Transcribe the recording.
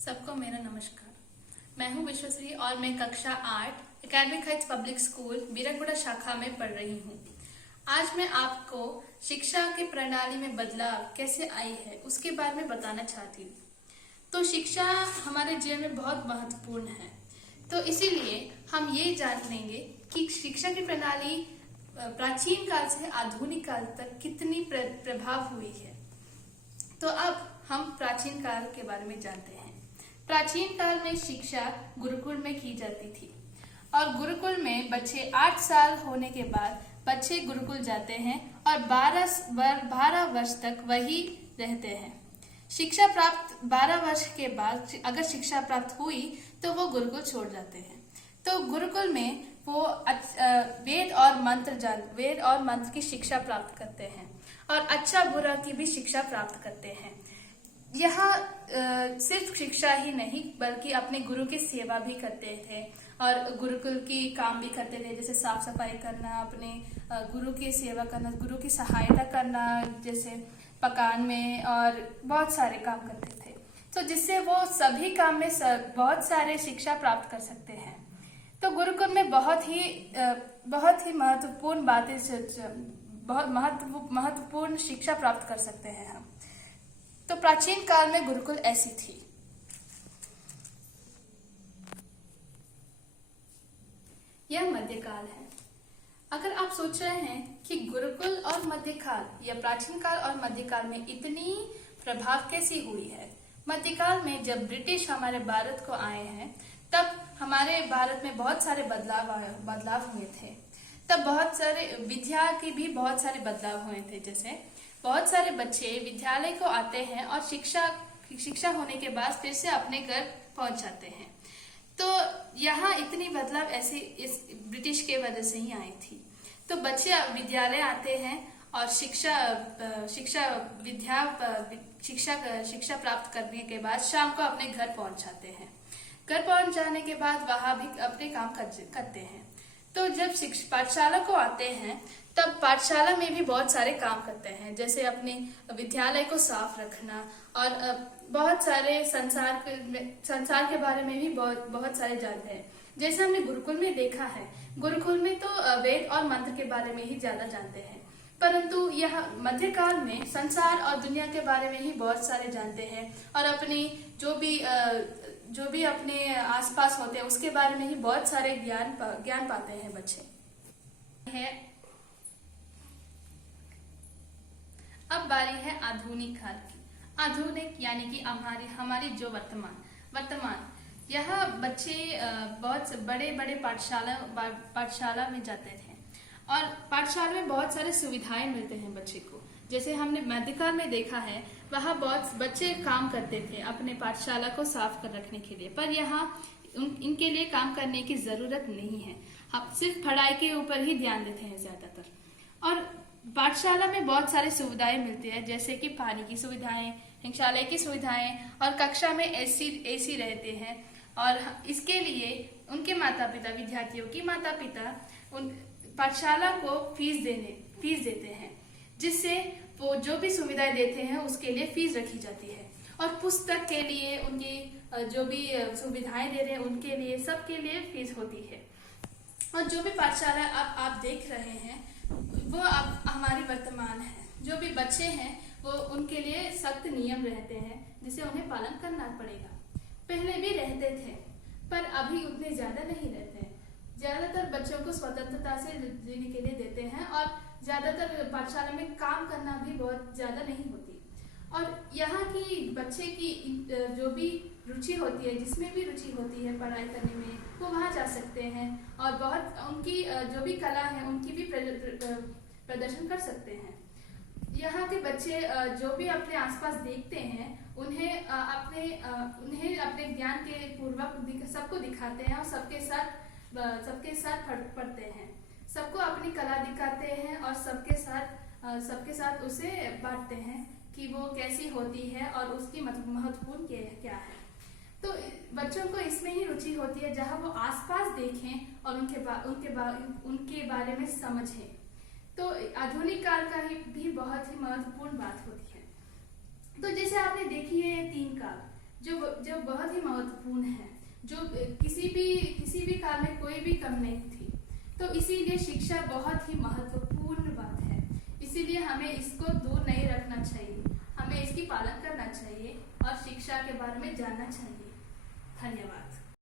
सबको मेरा नमस्कार। मैं हूं विश्वश्री और मैं कक्षा 8 एकेडमिक हाइट्स पब्लिक स्कूल बीरकपुरा शाखा में पढ़ रही हूं। आज मैं आपको शिक्षा की प्रणाली में बदलाव कैसे आई है उसके बारे में बताना चाहती हूँ। तो शिक्षा हमारे जीवन में बहुत महत्वपूर्ण है, तो इसीलिए हम ये जान लेंगे कि शिक्षा की प्रणाली प्राचीन काल से आधुनिक काल तक कितनी प्रभाव हुई है। तो अब हम प्राचीन काल के बारे में जानते हैं। प्राचीन काल में शिक्षा गुरुकुल में की जाती थी और गुरुकुल में बच्चे 8 साल होने के बाद बच्चे गुरुकुल जाते हैं और 12 वर्ष तक वही रहते हैं। शिक्षा प्राप्त 12 वर्ष के बाद अगर शिक्षा प्राप्त हुई तो वो गुरुकुल छोड़ जाते हैं। तो गुरुकुल में वो वेद और मंत्र की शिक्षा प्राप्त करते हैं और अच्छा बुरा की भी शिक्षा प्राप्त करते हैं। यहाँ सिर्फ शिक्षा ही नहीं बल्कि अपने गुरु की सेवा भी करते थे और गुरुकुल की काम भी करते थे, जैसे साफ सफाई करना, अपने गुरु की सेवा करना, गुरु की सहायता करना, जैसे पकान में, और बहुत सारे काम करते थे। तो जिससे वो सभी काम में बहुत सारे शिक्षा प्राप्त कर सकते हैं। तो गुरुकुल में बहुत ही महत्वपूर्ण बातें, बहुत महत्वपूर्ण शिक्षा प्राप्त कर सकते हैं हम। तो प्राचीन काल में गुरुकुल ऐसी थी। यह मध्यकाल है। अगर आप सोच रहे हैं कि गुरुकुल और मध्यकाल या प्राचीन काल और मध्यकाल में इतनी प्रभाव कैसी हुई है। मध्यकाल में जब ब्रिटिश हमारे भारत को आए हैं तब हमारे भारत में बहुत सारे बदलाव हुए थे। तब बहुत सारे विद्या के भी बहुत सारे बदलाव हुए थे, जैसे बहुत सारे बच्चे विद्यालय को आते हैं और शिक्षा होने के बाद फिर से अपने घर पहुंच जाते हैं। तो यहाँ इतनी बदलाव ऐसे इस ब्रिटिश के वजह से ही आई थी। तो बच्चे विद्यालय आते हैं और शिक्षा प्राप्त करने के बाद शाम को अपने घर पहुंच जाते हैं। घर पहुंच जाने के बाद वहां भी अपने काम करते हैं। तो जब पाठशाला को आते हैं तब पाठशाला में भी बहुत सारे काम करते हैं, जैसे अपने विद्यालय को साफ रखना और बहुत सारे संसार के बारे में भी बहुत सारे जानते हैं। जैसे हमने गुरुकुल में देखा है, गुरुकुल में तो वेद और मंत्र के बारे में ही ज्यादा जानते हैं, परंतु यह मध्यकाल में संसार और दुनिया के बारे में ही बहुत सारे जानते हैं और अपनी जो भी अपने आसपास होते हैं उसके बारे में ही बहुत सारे ज्ञान पाते हैं बच्चे। अब बारी है आधुनिक काल की। आधुनिक यानी कि हमारी जो वर्तमान यह बच्चे बहुत बड़े पाठशाला में जाते थे और पाठशाला में बहुत सारे सुविधाएं मिलते हैं बच्चे को। जैसे हमने मध्यकाल में देखा है, वहाँ बहुत बच्चे काम करते थे अपने पाठशाला को साफ कर रखने के लिए, पर यहाँ इनके लिए काम करने की जरूरत नहीं है। हम सिर्फ पढ़ाई के ऊपर ही ध्यान देते हैं ज्यादातर। और पाठशाला में बहुत सारी सुविधाएं मिलती है, जैसे कि पानी की सुविधाएं, शौचालय की सुविधाएं और कक्षा में एसी रहते हैं। और इसके लिए उनके विद्यार्थियों की माता पिता उन पाठशाला को फीस देते हैं, जिससे वो जो भी सुविधाएं देते हैं उसके लिए फीस रखी जाती है। और पुस्तक के लिए उनकी जो भी सुविधाएं दे रहे हैं उनके लिए सबके लिए फीस होती है। और जो भी पाठशाला आप देख रहे हैं वो अब हमारी वर्तमान है। जो भी बच्चे हैं वो उनके लिए सख्त नियम रहते हैं जिसे उन्हें पालन करना पड़ेगा। पहले भी रहते थे पर अभी उतने ज्यादा नहीं रहते हैं। ज्यादातर बच्चों को स्वतंत्रता से जीने के लिए देते हैं और ज्यादातर पाठशाला में काम करना भी बहुत ज्यादा नहीं होती। और यहाँ की बच्चे की जो भी रुचि होती है, जिसमें भी रुचि होती है पढ़ाई करने में, वो वहाँ जा सकते हैं और बहुत उनकी जो भी कला है उनकी भी प्रदर्शन कर सकते हैं। यहाँ के बच्चे जो भी अपने आसपास देखते हैं उन्हें अपने ज्ञान के पूर्वक सबको दिखाते हैं और सबके साथ पढ़ते हैं, सबको अपनी कला दिखाते हैं और सबके साथ उसे बांटते हैं कि वो कैसी होती है और उसकी महत्वपूर्ण क्या है। तो बच्चों को इसमें ही रुचि होती है जहाँ वो आसपास देखें और उनके बारे में समझें। तो आधुनिक काल का भी बहुत ही महत्वपूर्ण बात होती है। तो जैसे आपने देखी है 3 काल, जो बहुत ही महत्वपूर्ण है, जो किसी भी काल में कोई भी कम नहीं थी। तो इसीलिए शिक्षा बहुत ही महत्वपूर्ण बात है, इसीलिए हमें इसको दूर नहीं रखना चाहिए, हमें इसकी पालन करना चाहिए और शिक्षा के बारे में जानना चाहिए। धन्यवाद।